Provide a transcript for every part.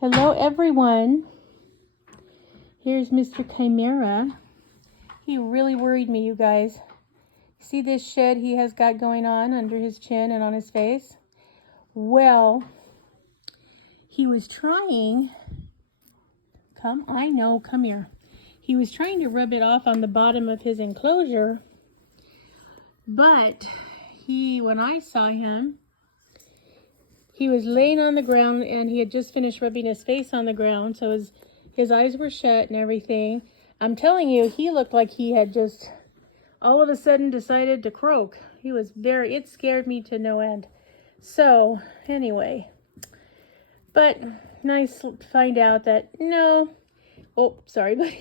Hello everyone. Here's Mr. Chimera. He really worried me, you guys. See this shed he has got going on under his chin and on his face? Well, he was trying, come here. He was trying to rub it off on the bottom of his enclosure, but when I saw him, he was laying on the ground and he had just finished rubbing his face on the ground, so his eyes were shut and everything. I'm telling you, he looked like he had just all of a sudden decided to croak. It scared me to no end. So anyway, but nice to find out that but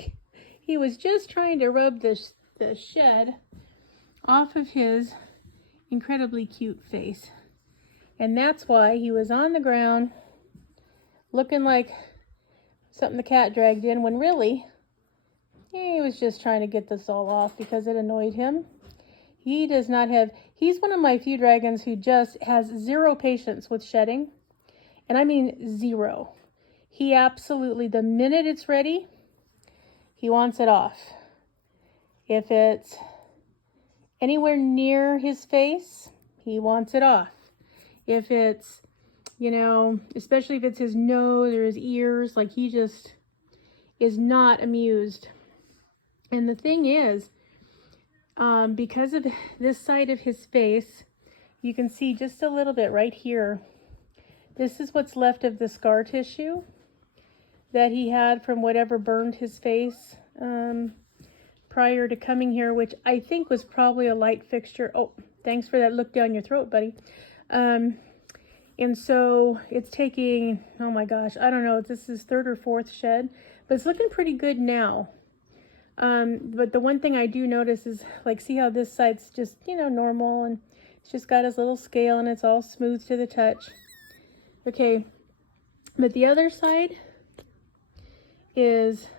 he was just trying to rub the shed off of his incredibly cute face. And that's why he was on the ground looking like something the cat dragged in, when really he was just trying to get this all off because it annoyed him. He's one of my few dragons who just has zero patience with shedding. And I mean zero. He absolutely, the minute it's ready, he wants it off. If it's anywhere near his face, he wants it off. If it's, especially if it's his nose or his ears, like he just is not amused. And the thing is, because of this side of his face, you can see just a little bit right here. This is what's left of the scar tissue that he had from whatever burned his face prior to coming here, which I think was probably a light fixture. Oh, thanks for that look down your throat, buddy. And so it's taking, oh my gosh, I don't know, this is third or fourth shed, but it's looking pretty good now. But the one thing I do notice is, like, see how this side's just, normal, and it's just got his little scale and it's all smooth to the touch. Okay, but the other side is,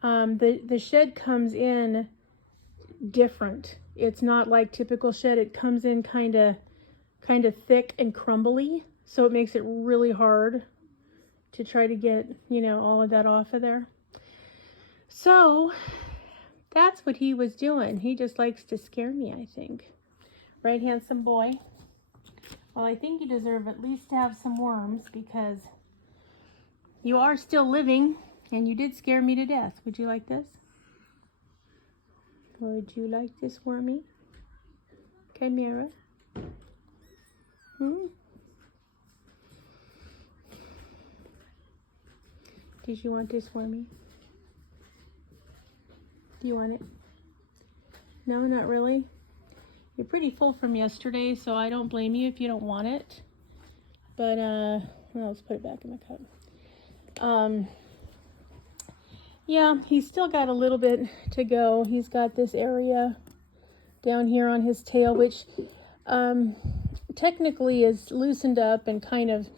the shed comes in different. It's not like typical shed. It comes in kind of thick and crumbly, so it makes it really hard to try to get, all of that off of there. So that's what he was doing. He just likes to scare me, I think. Right, handsome boy? Well, I think you deserve at least to have some worms, because you are still living and you did scare me to death. Would you like this? Would you like this, wormy? Chimera? Did you want this, wormy? Do you want it? No, not really? You're pretty full from yesterday, so I don't blame you if you don't want it. But, let's put it back in the cup. Yeah, he's still got a little bit to go. He's got this area down here on his tail, which, technically is loosened up and kind of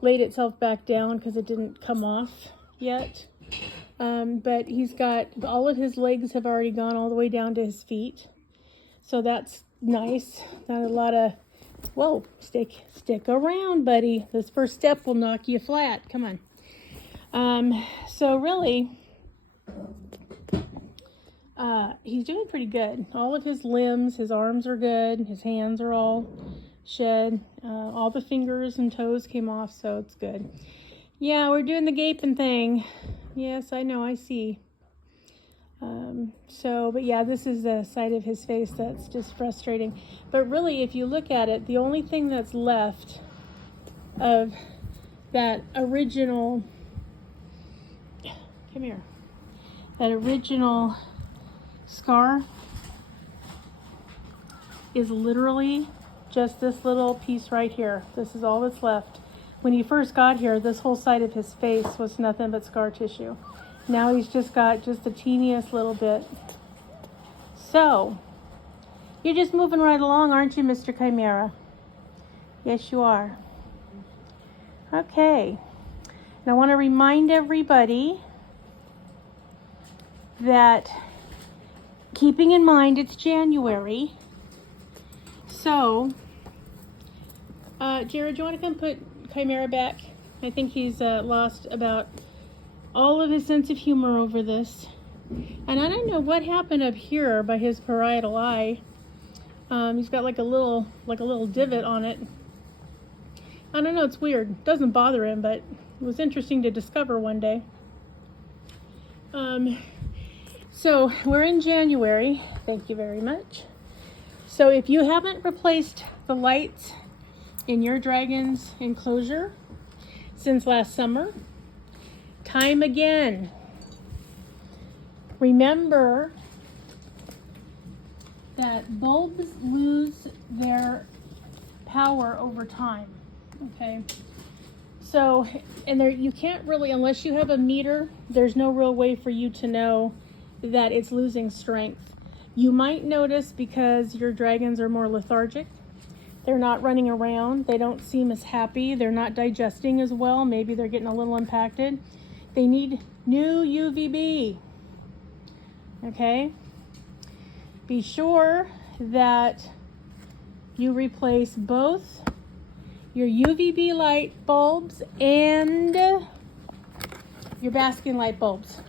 laid itself back down because it didn't come off yet. But he's got, all of his legs have already gone all the way down to his feet. So that's nice. Not a lot of, whoa, stick around, buddy. This first step will knock you flat. Come on. So really, he's doing pretty good. All of his limbs, his arms are good. His hands are all shed. All the fingers and toes came off, so it's good. Yeah, we're doing the gaping thing. Yes, I know, I see. But yeah, this is the side of his face that's just frustrating. But really, if you look at it, the only thing that's left of that original, come here, that original scar is literally just this little piece right here. This is all that's left. When he first got here, this whole side of his face was nothing but scar tissue. Now he's just got just the teeniest little bit. So, you're just moving right along, aren't you, Mr. Chimera? Yes, you are. Okay. Now I want to remind everybody that, keeping in mind it's January, so, Jared, do you want to come put Chimera back I think he's lost about all of his sense of humor over this. And I don't know what happened up here by his parietal eye. He's got like a little divot on it. I don't know, it's weird. Doesn't bother him, but it was interesting to discover one day. So we're in January. Thank you very much. So if you haven't replaced the lights in your dragon's enclosure since last summer, time again. Remember that bulbs lose their power over time, okay? So, and there, you can't really, unless you have a meter, there's no real way for you to know that it's losing strength. You might notice because your dragons are more lethargic. They're not running around. They don't seem as happy. They're not digesting as well. Maybe they're getting a little impacted. They need new UVB, okay? Be sure that you replace both your UVB light bulbs and your basking light bulbs.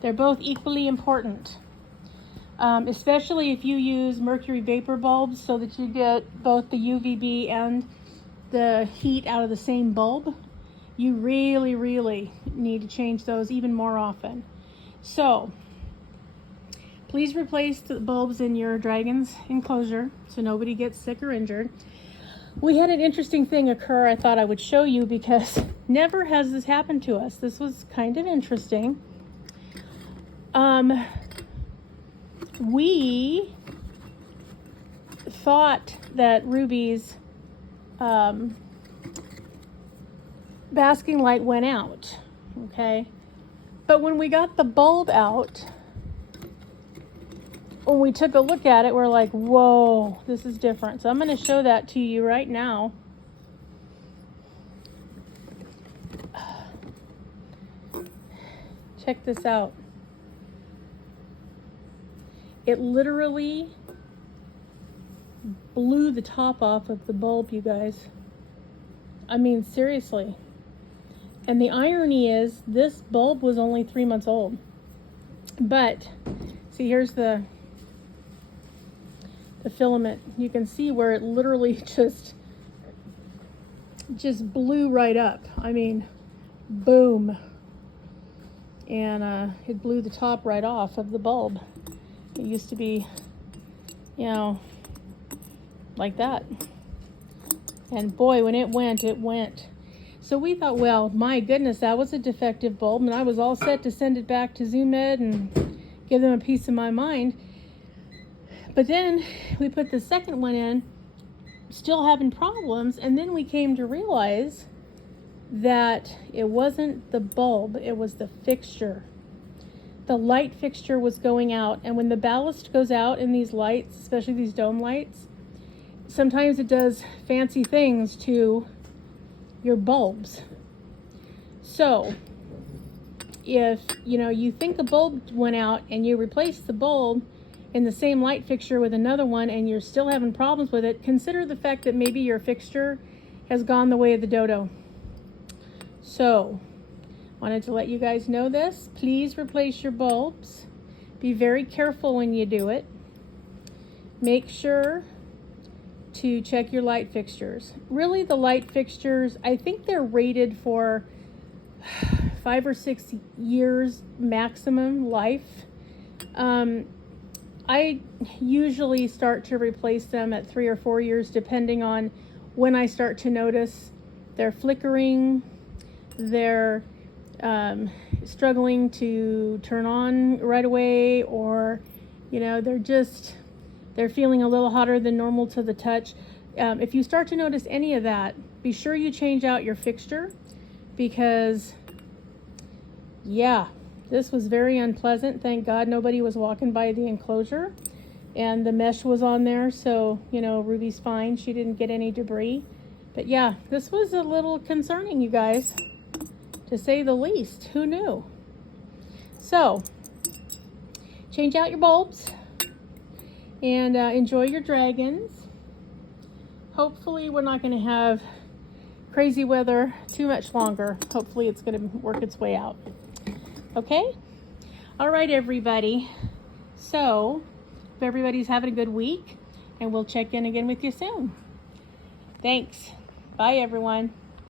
They're both equally important, especially if you use mercury vapor bulbs so that you get both the UVB and the heat out of the same bulb. You really, really need to change those even more often. So please replace the bulbs in your dragon's enclosure so nobody gets sick or injured. We had an interesting thing occur I thought I would show you because never has this happened to us. This was kind of interesting. We thought that Ruby's basking light went out, okay? But when we got the bulb out, when we took a look at it, we're like, whoa, this is different. So I'm going to show that to you right now. Check this out. It literally blew the top off of the bulb, you guys. I mean, seriously. And the irony is, this bulb was only 3 months old. But, see, here's the filament. You can see where it literally just blew right up. I mean, boom. And it blew the top right off of the bulb. It used to be, you know, like that. And boy, when it went, it went. So we thought, well, my goodness, that was a defective bulb. And I was all set to send it back to ZoomEd and give them a piece of my mind. But then we put the second one in, still having problems. And then we came to realize that it wasn't the bulb, it was the fixture. The light fixture was going out. And when the ballast goes out in these lights, especially these dome lights, sometimes it does fancy things to your bulbs. So if you think a bulb went out and you replace the bulb in the same light fixture with another one and you're still having problems with it, consider the fact that maybe your fixture has gone the way of the dodo. So wanted to let you guys know this. Please replace your bulbs. Be very careful when you do it. Make sure to check your light fixtures. Really, the light fixtures, I think they're rated for 5 or 6 years maximum life. I usually start to replace them at 3 or 4 years, depending on when I start to notice they're flickering, they're struggling to turn on right away, or they're feeling a little hotter than normal to the touch. If you start to notice any of that, be sure you change out your fixture, because yeah, this was very unpleasant. Thank God nobody was walking by the enclosure, and the mesh was on there, so Ruby's fine. She didn't get any debris. But yeah, this was a little concerning, you guys, to say the least. Who knew? So change out your bulbs and enjoy your dragons. Hopefully we're not going to have crazy weather too much longer. Hopefully it's going to work its way out. Okay? All right, everybody. So, hope everybody's having a good week, and we'll check in again with you soon. Thanks. Bye, everyone.